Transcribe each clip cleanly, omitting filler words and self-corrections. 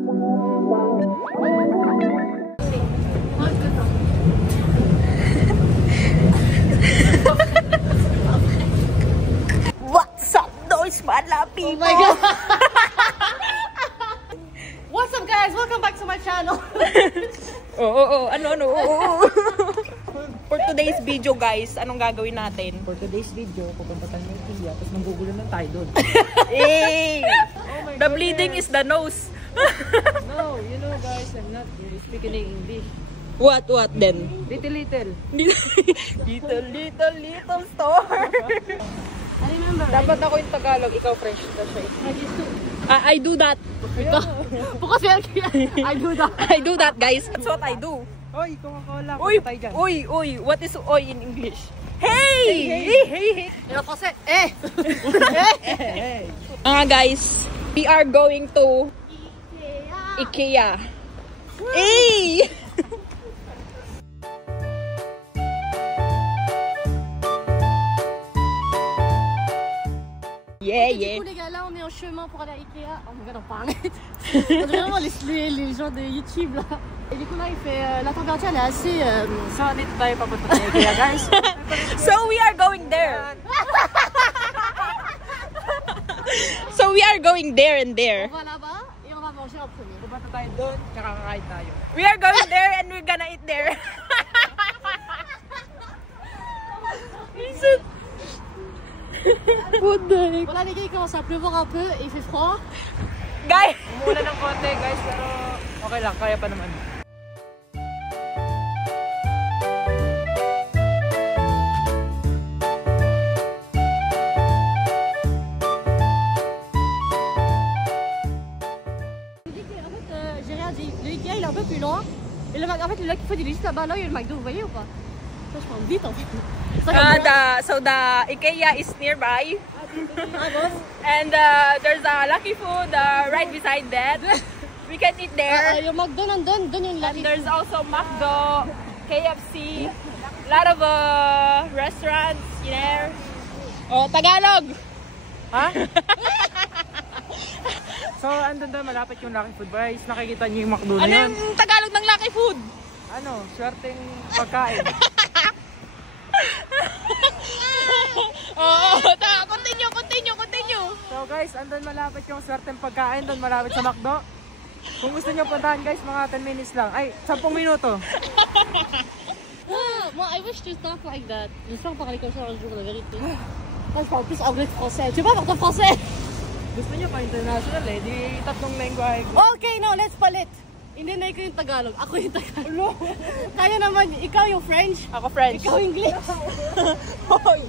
What's up, those mala people? Oh my god! What's up, guys? Welcome back to my channel. For today's video, guys, anong gagawin natin? For today's video, pupunta tayo ng Ikea, tapos manggugulo ng tayo doon. Hey! Oh The bleeding is the nose. No, you know guys, I'm not really speaking English. What then? Little. Little store. I remember. Dapat ako yung Tagalog, ikaw French na siya. I do that. Bukas yan. I do that. I do that, guys. That's what I do. Oy, Coca-Cola, Uy, punta tayo dyan. uy, what is oy in English? Hey! Pero kasi, Mga guys, we are going to IKEA. Hey! Yeah. Du coup, les gars, là, on est en chemin pour aller à Ikea. Oh my god, on pangit. On dirait vraiment les gens de YouTube, là. Et du coup, là, il fait... la température, elle est assez... So, dito tayo papunta sa Ikea, guys. So we are going there. So we are going there and there. On va là-bas et on va manger en premier. Pupunta tayo doon, tsaka kakain tayo. We are going there and we're gonna eat there. What the heck? Voilà, les gars, il commence à pleuvoir un peu et il fait froid. Guys! Umuulan ng konti, guys, pero okay lang, kaya pa naman. J'ai rien dit. Le Ikea, il est un peu plus loin. Et le Mac, en fait, le Lucky Food, il est juste là-bas. Là, il y a le McDo, vous voyez ou pas? Ça, je prends vite en fait. So the IKEA is nearby. And there's a Lucky Food right beside that. We can eat there. Yung McDo nandun, dun yung And Lucky there's Food. also McDo, KFC, a lot of restaurants there. Oh, Tagalog! Ha? So, andun doon, malapit yung Lucky Food. Guys, nakikita niyo yung McDo na Ano yun. yung Tagalog ng Lucky Food? Ano, swerteng pagkain. Continue. So guys, andun malapit yung swerteng pagkain, doon malapit sa McDo. Kung gusto nyo puntahan guys, mga 10 minutes lang. Ay, 10 minuto. Moi, I wish to talk like that. J'espère parler comme ça un jour, la vérité. Moi, je parle plus anglais que français. Tu veux pas parler français? Gusto nyo pa international eh, di tatlong lengguwahe. Okay, no, let's palit. Hindi na ikaw yung Tagalog, ako yung Tagalog. Kaya naman, ikaw yung French. Ako French. Ikaw English.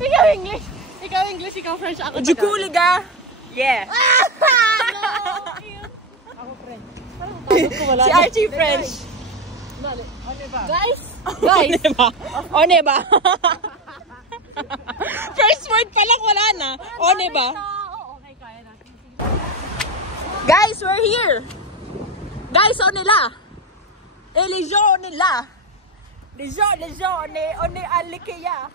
Ikaw English. Ikaw English, ikaw French, ako Tagalog. Jukuliga. Yeah. No! Ako French. Si Archie French. Ano ba? Guys! One ba? First word pa lang wala na. One ba? Okay, kaya natin. Guys, we're here. Guys, on nila. Les gens nila. Les gens, on est à l'IKEA.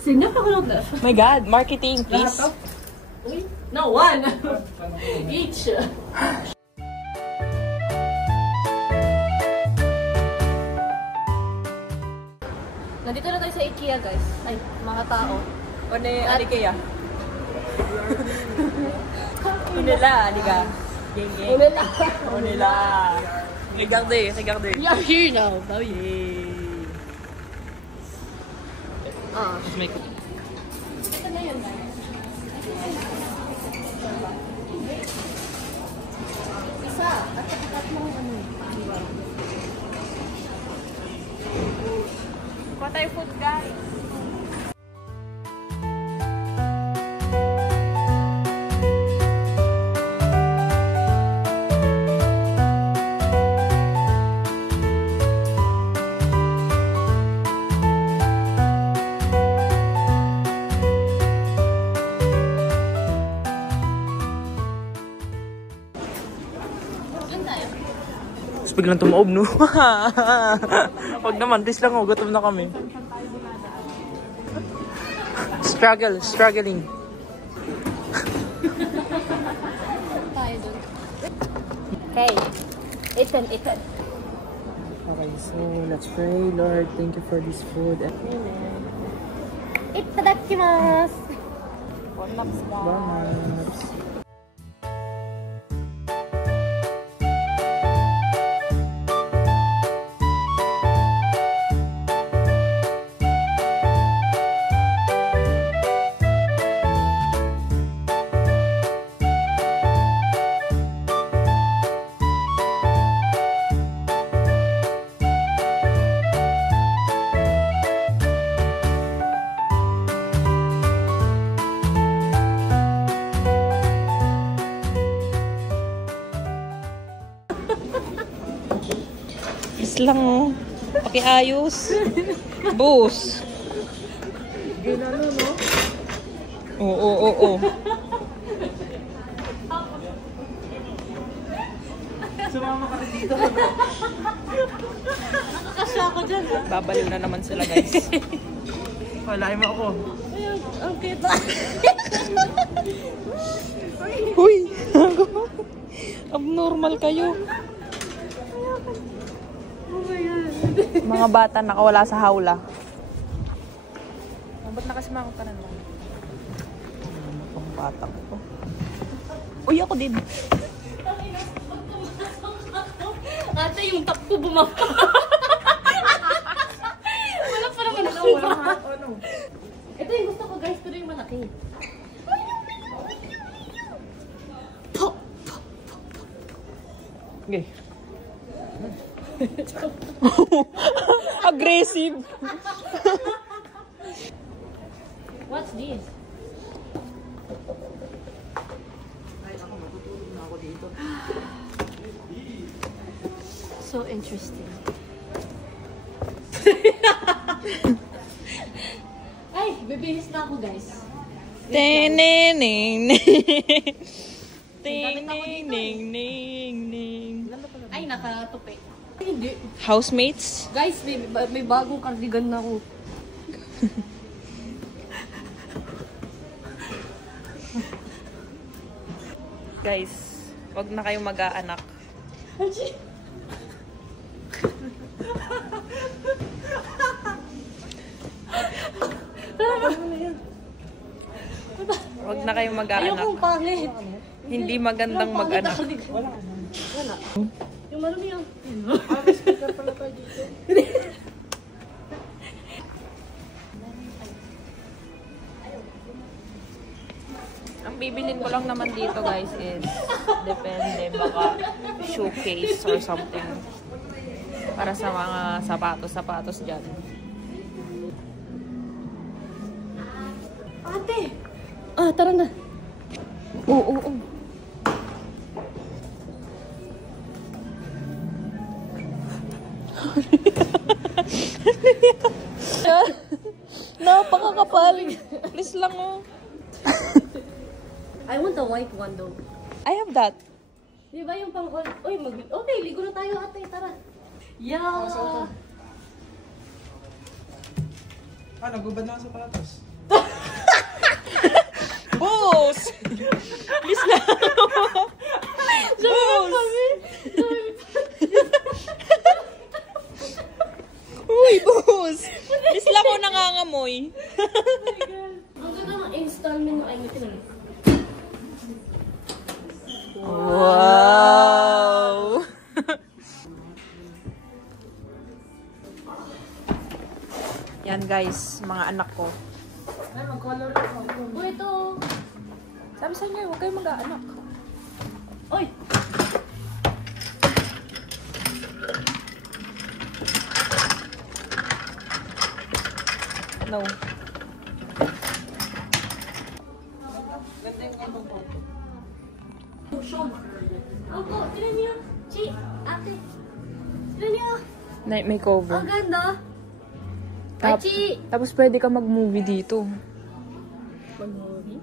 C'est 9,99. My God, marketing, please. Oui. No, one. Each. Nandito na tayo sa IKEA, guys. Ay, mga tao. On est à l'IKEA. On est là, les gars. On est là. Regardez. We are here now. Bah oui. Ah. Ito na yun. Isa. At tatlong ano. Kuha tayo food, guys. Tapos biglang tumaob, no? Wag naman, please lang, gutom na kami. Struggling. Tayo dun. Hey, Ethan. Okay, so let's pray. Lord, thank you for this food. Amen. Itadakimasu. Bye. Lang oh. Pakiayos. Boss. Ginano, no? Oo. Sumama ka rin dito. Nakakasya ako dyan. Babaliw na naman sila, guys. Wala mo ako. Ayun, ang kita. Uy! Abnormal kayo. Oh my God. Mga bata nakawala sa hawla. Ba't nakasimangot ka na naman? Ang bata ko. Uy, ako din. Ate, yung top ko bumaba. Wala pa naman ako. Ito yung gusto ko guys, pero yung malaki. Okay. Aggressive. What's this? Ay, ako, matutulog na ako dito. So interesting. Ay, bibihis na ako guys. Ting-ning-ning. Ay, nakatupi. Ay, hindi. Housemates? Guys, may bagong cardigan na ako. Guys, wag na kayong mag-aanak. Wag na kayong mag-aanak. Ayokong pangit. Hindi magandang mag-anak. Wala. Yung marami yan. Ang bibilin ko lang naman dito guys is depende, baka showcase or something para sa mga sapatos dyan. Ate! Ah, tara na. Oo. Napakakapal. Please lang oh. I want the white one though. I have that. Di ba yung pang... Uy, okay, ligo na tayo ate, tara. Yeah! Nagubad na ako sa patos. Boss! Please lang. Boss! Uy, boss! Please lang ako nangangamoy. Ang ganda ng installment ng ayutin na. Wow! Yan guys, mga anak ko. Ay, mag-color ako. Oh, ito. Sabi sa inyo, huwag kayo mag-aanak. Oy! No. Ganda yung ano ko. Opo, tinan niyo. Chi, ate. Tinan niyo. Night makeover. Ang ganda. Tap- Chi! Tapos pwede ka mag-movie dito. Mag-movie?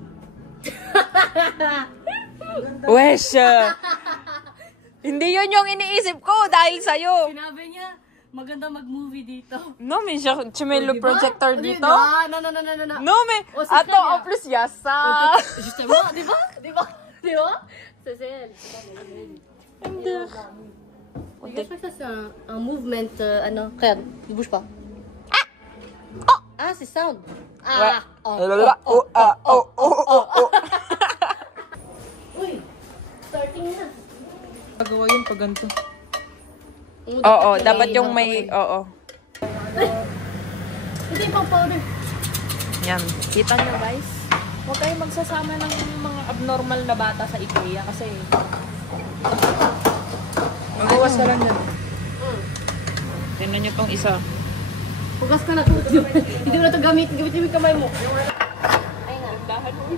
Wes! Hindi yun yung iniisip ko dahil sa'yo. Sinabi niya, maganda mag-movie dito. No, may chimelo projector dito. No. No, may ato o plus yasa. Justement, di ba? Di ba? C'est elle. Hindi. Je pense que ça, c'est un mouvement, ano, regarde, il bouge pas. Ah, c'est sound. Ah, Uy, starting na. Pagawa yun pag ganito. Oo, dapat yung may, oo. Ito yung pang-powder. Yan. Kita nyo guys. Huwag kayong magsasama ng mga abnormal na bata sa IKEA kasi magawas ka lang dyan. Tignan nyo tong isa. Hugas ka na ito. Hindi mo na ito gamit. Gamitin mo yung kamay mo. Ay nga. Dahan mo.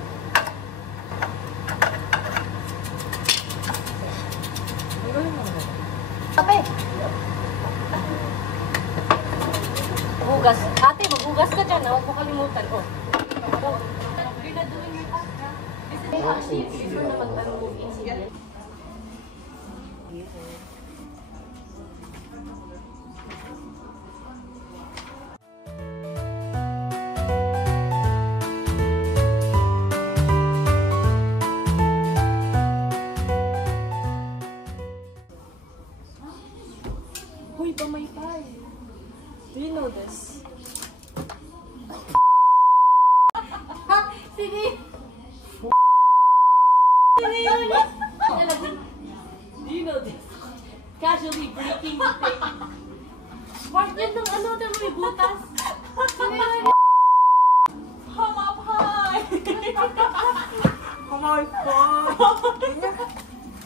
Kape. Hugas. Ate, maghugas ka dyan. Huwag mo kalimutan. Oh. You're not doing your task, ha? This is actually easier na mag-move incident. Uy, pamaypay. Do you know this? Sige! Do you know this? Casually breaking the thing. Part yan ng ano, tayo may butas. Hamapay!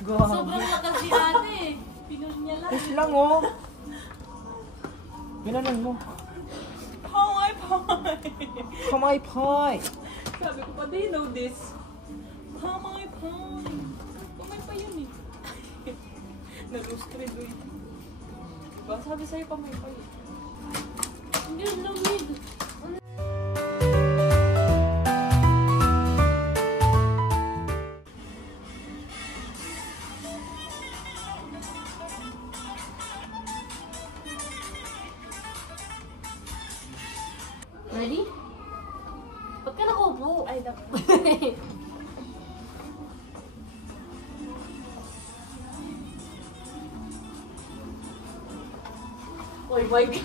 Sobrang lakas si ate. Pinul niya lang. Fish lang oh. Ginanon mo. Hamapay! Kamay-pay. Sabi ko pa, do you know this? Hamapay! Pamaypay yun eh. Nalustrid eh. Diba? Sabi sa'yo pamaypay. Hindi yung lamig. Ready? Ba't ka nakupo? Ay, naku. Oh my God.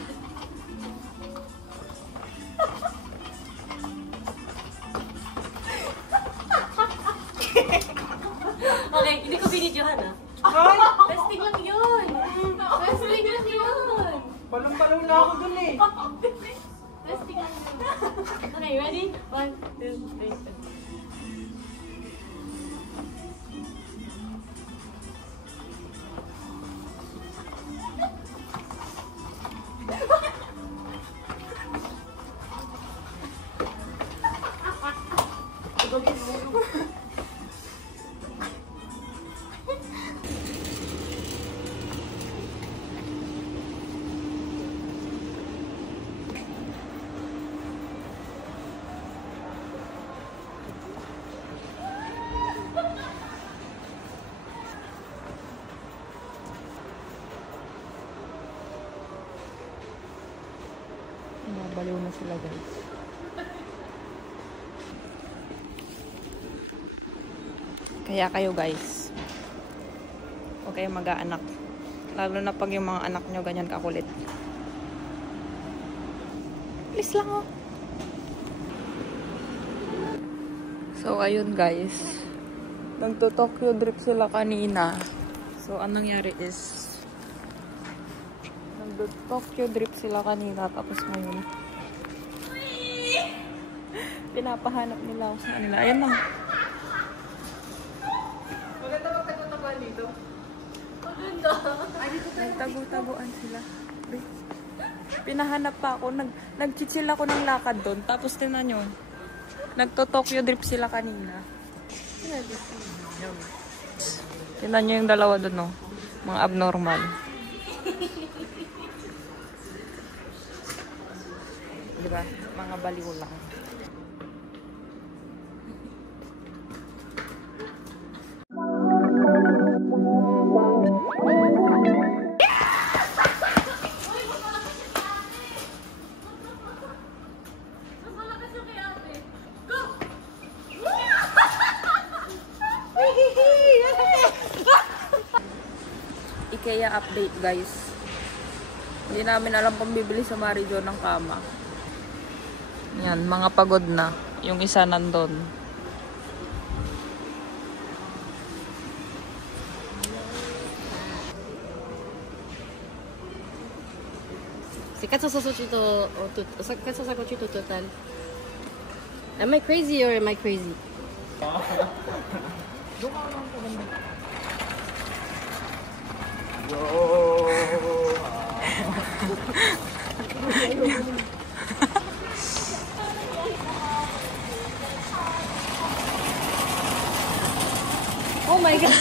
Okay, hindi ko binidyohan ah. Resting lang yun. Resting lang yun. Balong-balong na ako dun eh. Resting lang yun. Okay, ready? 1, 2, 3. Baliw na sila guys. Kaya kayo guys, huwag kayong mag-aanak. Lalo na pag yung mga anak nyo ganyan kakulit. Please lang oh. So ayun guys, nagto-Tokyo drip sila kanina. So anong nangyari is nagto-Tokyo drip sila kanina tapos ngayon pinapahanap nila ako sa kanila. Ayan na. Maganda magtago-taguan dito. Maganda. Nagtago-taguan sila. Pinahanap pa ako. Nag-chill ako ng lakad doon. Tapos tinan nyo. Nagto-Tokyo drip sila kanina. Tinan nyo yung dalawa doon, no? Mga abnormal. Diba? Mga baliw lang. IKEA update guys. Hindi namin alam kung bibili sa Marijo ng kama. Yan, mga pagod na. Yung isa nandun. C'est 468 458 au total. Am I crazy or am I crazy? Oh my god!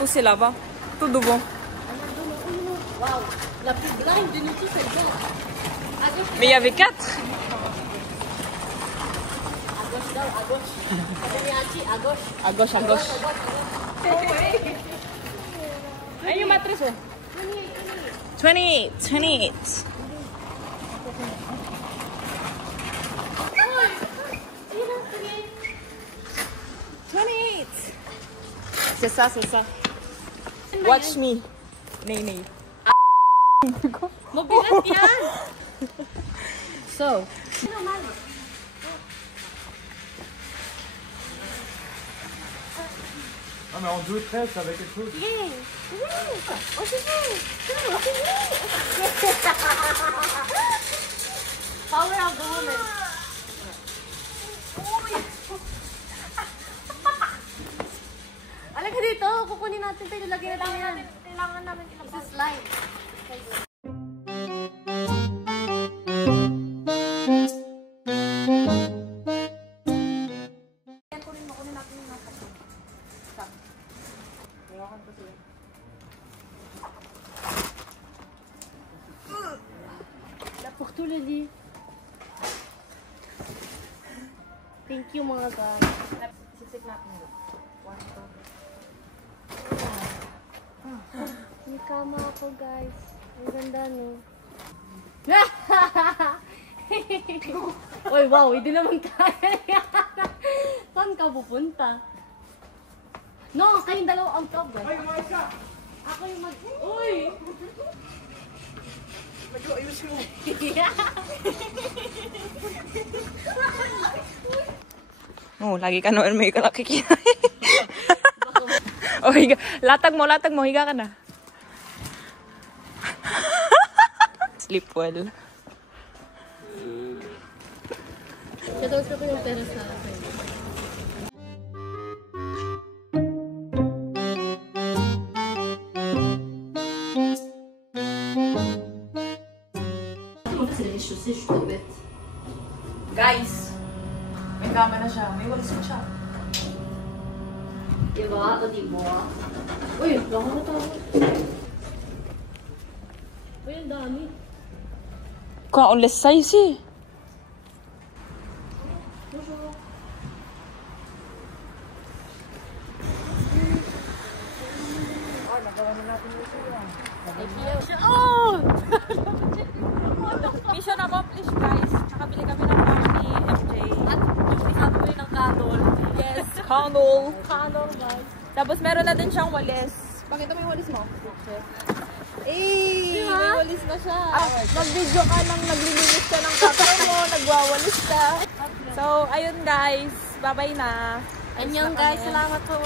Ito sila ba? Ito dugo. Wow! La plus blinde de nous tous, c'est bon! Mais il y avait 4. À gauche, là, à gauche. À gauche. À gauche, à gauche. Ayun yung mattress oh. 28. 28. C'est ça, c'est ça. Watch me. Nay, nay. Mabigat yan! So, Ah, mais en 2-13, ça va quelque chose. power of the woman. Alaka dito, kukunin natin ito, ilagay natin yan. Kailangan namin ilagay. This is slide. Pour tout le lit. Thank you mga guys. Sisik natin yun. May kama ako guys. Ang ganda no. Uy wow, hindi naman kaya yan. Saan ka pupunta? No, kayong dalawa ang top guys. Ako yung mag... Uy! Ayusin mo. Oh, lagi ka naman may nakikita. Oh, higa. Latag mo, higa ka na. Sleep well. Shoutout ko yung pera sa akin. Guys, may kama na siya. May walis na siya. Diba? O diba? Uy, lako na tayo. Uy, ang dami. Kung less size eh. Oh! Mission accomplished guys. Nakabili kami ng kama ni MJ. At bumili kami ng candle. Yes, candle. Candle, guys. Tapos meron na din siyang walis. Pakita mo yung walis mo. Eh, may walis na siya. Mag-video ka nang naglilinis ka ng kape mo, nagwawalis ka. So, ayun guys. Bye-bye na. Annyeong guys, salamat po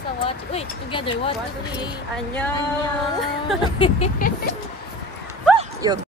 sa watch. Wait, together, 1, 2, 3. Annyeong. Yun.